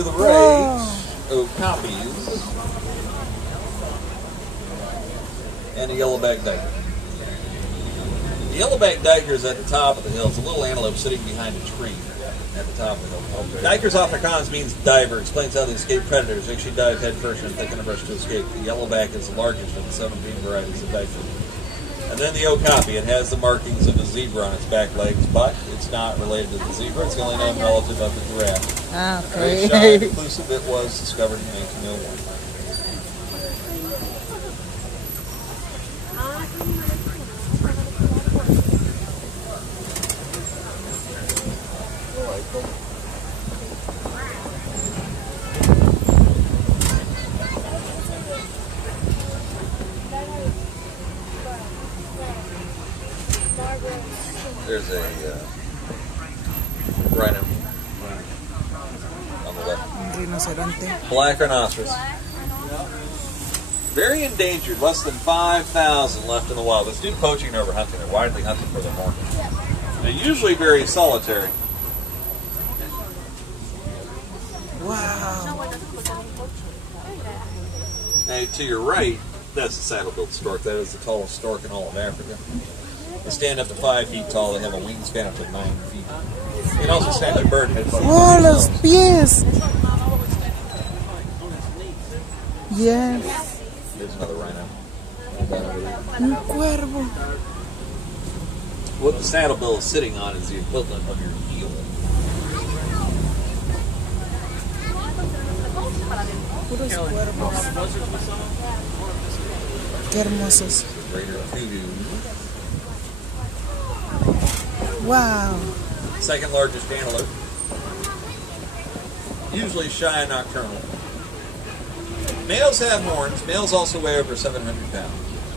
to the right, okapis, and a yellowback diker. The yellowback diker is at the top of the hill. It's a little antelope sitting behind a tree at the top of the hill. Okay. Dikers Afrikaans means diver. Explains how they escape predators. They actually dive head first and thick underbrush to escape. The yellowback is the largest of the 17 varieties of diker. And then the okapi. It has the markings of a zebra on its back legs, but it's not related to the zebra. It's the only known relative of the giraffe. Okay. Very shy, inclusive. It was discovered in 1901. There's a rhino on the left. Black rhinoceros. Very endangered. Less than 5,000 left in the wild. Let's do poaching and overhunting. They're widely hunted for their horn. They're usually very solitary. Wow. Now, to your right, that's the saddle-billed stork. That is the tallest stork in all of Africa. They stand up to 5 feet tall. They have a wingspan up to 9 feet. They can also snatch a bird head. Oh, los pies. Yes. There's another rhino. Un cuervo. What the saddle-bill is sitting on is the equivalent of your heel. Puros cuervos. Qué hermosos. Greater kudu. Wow. Second largest antelope. Usually shy and nocturnal. Males have horns. Males also weigh over 700 pounds.